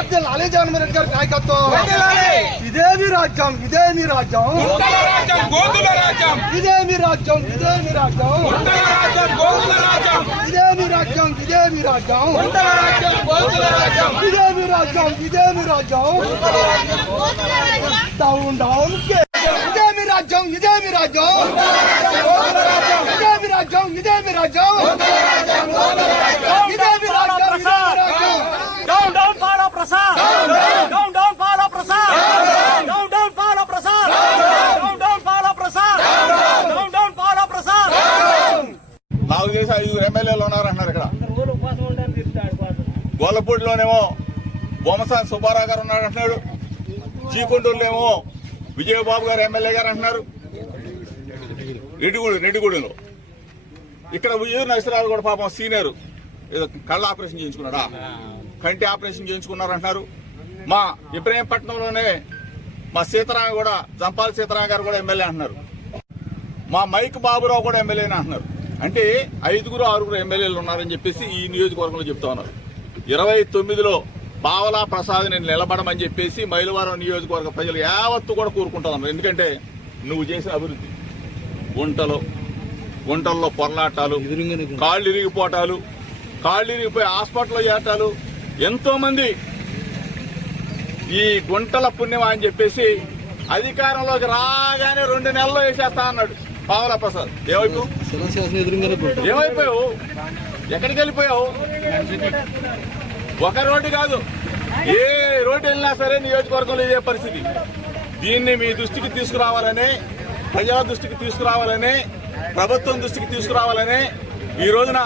వర్ధిల్లాలి జగన్మోహన్ రెడ్డి గారి నాయకత్వం. ఇదేమి రాజ్యం, ఇదేమి రాజ్యం, ఇదేమి రాజ్యం, ఇదేమి రాజ్యం, ఇదేమి రాజ్యం, ఇదేమి రాజ్యం, ఇదేమి రాజ్యం, ఇదేమి రాజ్యం, డౌన్ డౌన్ ఇదేమి రాజ్యం, ఇదేమి రాజ్యం, ఇదేమి రాజ్యం, ఇదేమి రాజ్యం, ఇదేమి రాజ్యం. డౌన్ డౌన్ పాలా ప్రసాద్, డౌన్ డౌన్ పాలా ప్రసాద్, డౌన్ డౌన్ పాలా ప్రసాద్, డౌన్ డౌన్ పాలా ప్రసాద్, డౌన్ డౌన్ పాలా ప్రసాద్. నాకు చేసి 5 ఎమ్మెల్యేలు ఉన్నారంటున్నారు. ఇక్కడ గోళ్ళపూడిలోనేమో బొమ్మసాని సుబ్బారావు గారు ఉన్నాడు అంటున్నాడు. చీకొండూరులోనేమో విజయబాబు గారు ఎమ్మెల్యే గారు అంటున్నారు. రెడ్డిగూడెంలో ఇక్కడ విజయ నరసరావు కూడా పాపం సీనియర్ ఏదో కళ్ళ ఆపరేషన్ చేయించుకున్నాడా, కంటి ఆపరేషన్ చేయించుకున్నారు అంటున్నారు. మా ఇబ్రహీంపట్నంలోనే మా సీతారామ కూడా జంపాల సీతారామ గారు కూడా ఎమ్మెల్యే అంటున్నారు. మా మైక్ బాబురావు కూడా ఎమ్మెల్యేని అంటున్నారు. అంటే 5-6 ఎమ్మెల్యేలు ఉన్నారని చెప్పేసి ఈ నియోజకవర్గంలో చెప్తా ఉన్నారు. 29లో పావలా ప్రసాద్ నేను నిలబడమని చెప్పేసి మైలవరం నియోజకవర్గ ప్రజలు యావత్తు కూడా కోరుకుంటా ఉన్నారు. ఎందుకంటే నువ్వు చేసిన అభివృద్ధి, గుంటల్లో పొరలాటాలు, కాళ్ళు ఇరిగిపోవటాలు, కాళ్ళు ఇరిగిపోయి హాస్పిటల్లో చేరటాలు, ఎంతో మంది ఈ గుంటల పుణ్యమా అని చెప్పేసి అధికారంలోకి రాగానే 2 నెలల్లో వేసేస్తా అన్నాడు పావలా ప్రసాద్. ఏమైపోయావు, ఎక్కడికి వెళ్ళిపోయావు? ఒక రోడ్డు కాదు, ఏ రోడ్డు వెళ్ళినా సరే నియోజకవర్గంలో ఇదే పరిస్థితి. దీన్ని మీ దృష్టికి తీసుకురావాలని, ప్రజల దృష్టికి తీసుకురావాలని, ప్రభుత్వం దృష్టికి తీసుకురావాలని ఈ రోజున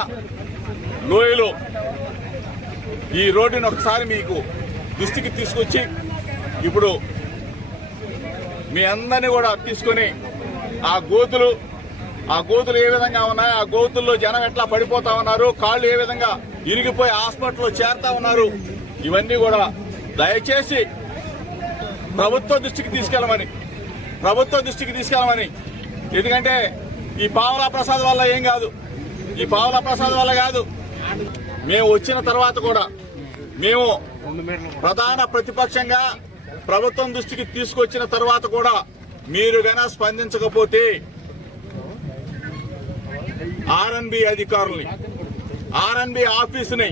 లోయలో ఈ రోడ్డుని ఒకసారి మీకు దృష్టికి తీసుకొచ్చి ఇప్పుడు మీ అందరినీ కూడా తీసుకొని ఆ గోతులు ఏ విధంగా ఉన్నాయి, ఆ గోతుల్లో జనం ఎట్లా పడిపోతా ఉన్నారు, కాళ్ళు ఏ విధంగా ఇరిగిపోయి హాస్పిటల్లో చేరుతా ఉన్నారు, ఇవన్నీ కూడా దయచేసి ప్రభుత్వ దృష్టికి తీసుకెళ్ళమని. ఎందుకంటే ఈ పావలా ప్రసాద్ వల్ల ఏం కాదు, ఈ పావలా ప్రసాద్ వల్ల కాదు. మేము వచ్చిన తర్వాత కూడా మేము ప్రధాన ప్రతిపక్షంగా ప్రభుత్వం దృష్టికి తీసుకొచ్చిన తర్వాత కూడా మీరు గనక స్పందించకపోతే ఆర్ఎన్బి అధికారుల్ని, ఆర్ఎన్బి ఆఫీసుని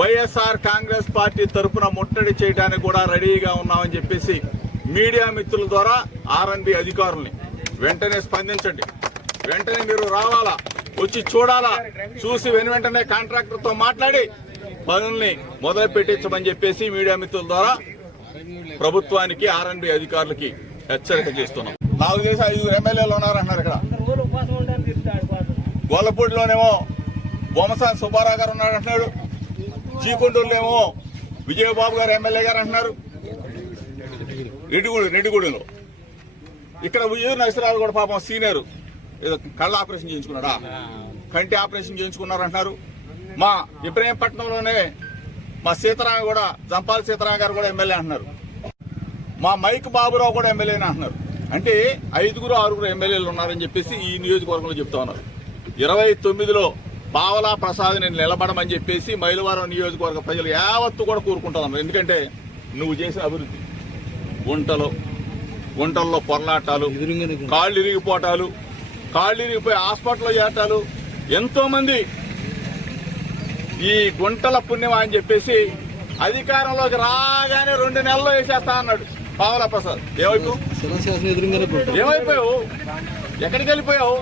వైఎస్ఆర్ కాంగ్రెస్ పార్టీ తరఫున ముట్టడి చేయడానికి కూడా రెడీగా ఉన్నామని చెప్పేసి మీడియా మిత్రుల ద్వారా ఆర్ఎన్బి అధికారుల్ని వెంటనే స్పందించండి. వెంటనే మీరు రావాలా, వచ్చి చూడాలా, చూసి వెంటనే కాంట్రాక్టర్ తో మాట్లాడి పనుల్ని మొదలు పెట్టించమని చెప్పేసి మీడియా మిత్రుల ద్వారా ప్రభుత్వానికి ఆర్ఎన్బి అధికారులకి హెచ్చరిక చేస్తున్నాం. నాకు చేసి 5 ఎమ్మెల్యేలు ఉన్నారంటున్నారు. ఇక్కడ గోళ్ళపూడిలోనేమో బొమ్మసాని సుబ్బారావు గారు ఉన్నాడు అంటున్నాడు. చీకొండూరులోనేమో విజయబాబు గారు ఎమ్మెల్యే గారు అంటున్నారు. రెడ్డిగూడెంలో ఇక్కడ విజయ నరసరావు కూడా పాపం సీనియర్ ఏదో కళ్ళ ఆపరేషన్ చేయించుకున్నాడా, కంటి ఆపరేషన్ చేయించుకున్నారు అంటున్నారు. మా ఇబ్రహీంపట్నంలోనే మా సీతారామ కూడా జంపాల సీతారామ గారు కూడా ఎమ్మెల్యే అంటున్నారు. మా మైక్ బాబురావు కూడా ఎమ్మెల్యేని అంటున్నారు. అంటే 5-6 ఎమ్మెల్యేలు ఉన్నారని చెప్పేసి ఈ నియోజకవర్గంలో చెప్తా ఉన్నారు. 29లో పావలా ప్రసాద్ నేను నిలబడమని చెప్పేసి మైలవరం నియోజకవర్గ ప్రజలు యావత్తు కూడా కోరుకుంటా ఉన్నారు. ఎందుకంటే నువ్వు చేసిన అభివృద్ధి, గుంటల్లో పొరలాటాలు, కాళ్ళు ఇరిగిపోవటాలు, కాళ్ళు ఇరిగిపోయి హాస్పిటల్లో చేరటాలు, ఎంతో మంది ఈ గుంటల పుణ్యమా అని చెప్పేసి అధికారంలోకి రాగానే 2 నెలల్లో వేసేస్తా అన్నాడు పావలా ప్రసాద్. ఏమైపోయావు, ఎక్కడికి వెళ్ళిపోయావు?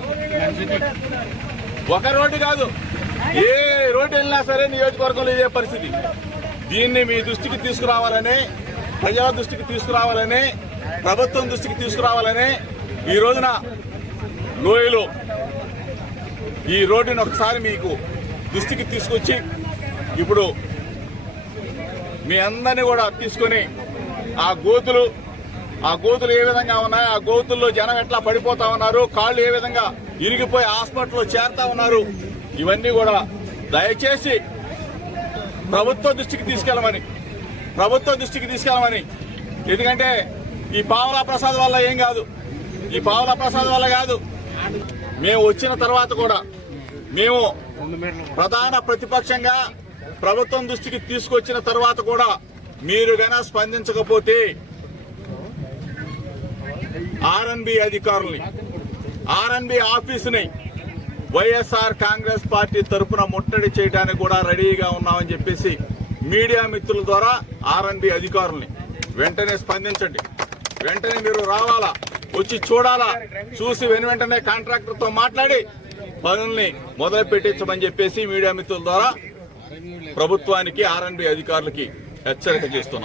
ఒక రోడ్డు కాదు, ఏ రోడ్డు వెళ్ళినా సరే నియోజకవర్గంలో ఇదే పరిస్థితి. దీన్ని మీ దృష్టికి తీసుకురావాలని, ప్రజల దృష్టికి తీసుకురావాలని, ప్రభుత్వం దృష్టికి తీసుకురావాలని ఈ రోజున లోయలో ఈ రోడ్డుని ఒకసారి మీకు దృష్టికి తీసుకొచ్చి ఇప్పుడు మీ అందరినీ కూడా తీసుకొని ఆ గోతులు ఏ విధంగా ఉన్నాయి, ఆ గోతుల్లో జనం ఎట్లా పడిపోతా ఉన్నారు, కాళ్ళు ఏ విధంగా ఇరిగిపోయి హాస్పిటల్లో చేరుతా ఉన్నారు, ఇవన్నీ కూడా దయచేసి ప్రభుత్వ దృష్టికి తీసుకెళ్ళమని. ఎందుకంటే ఈ పావలా ప్రసాద్ వల్ల ఏం కాదు, ఈ పావలా ప్రసాద్ వల్ల కాదు. మేము వచ్చిన తర్వాత కూడా మేము ప్రధాన ప్రతిపక్షంగా ప్రభుత్వం దృష్టికి తీసుకొచ్చిన తర్వాత కూడా మీరు గన స్పందించకపోతే ఆర్ఎన్బి అధికారుల్ని, ఆర్ఎన్బి ఆఫీసుని వైఎస్ఆర్ కాంగ్రెస్ పార్టీ తరఫున ముట్టడి చేయడానికి కూడా రెడీగా ఉన్నామని చెప్పేసి మీడియా మిత్రుల ద్వారా ఆర్ఎన్బి అధికారుల్ని వెంటనే స్పందించండి. వెంటనే మీరు రావాలా, వచ్చి చూడాలా, చూసి వెంటనే కాంట్రాక్టర్తో మాట్లాడి పనుల్ని మొదలు పెట్టించమని చెప్పేసి మీడియా మిత్రుల ద్వారా ప్రభుత్వానికి ఆర్ఎన్బి అధికారులకి హెచ్చరిక చేస్తున్నాం.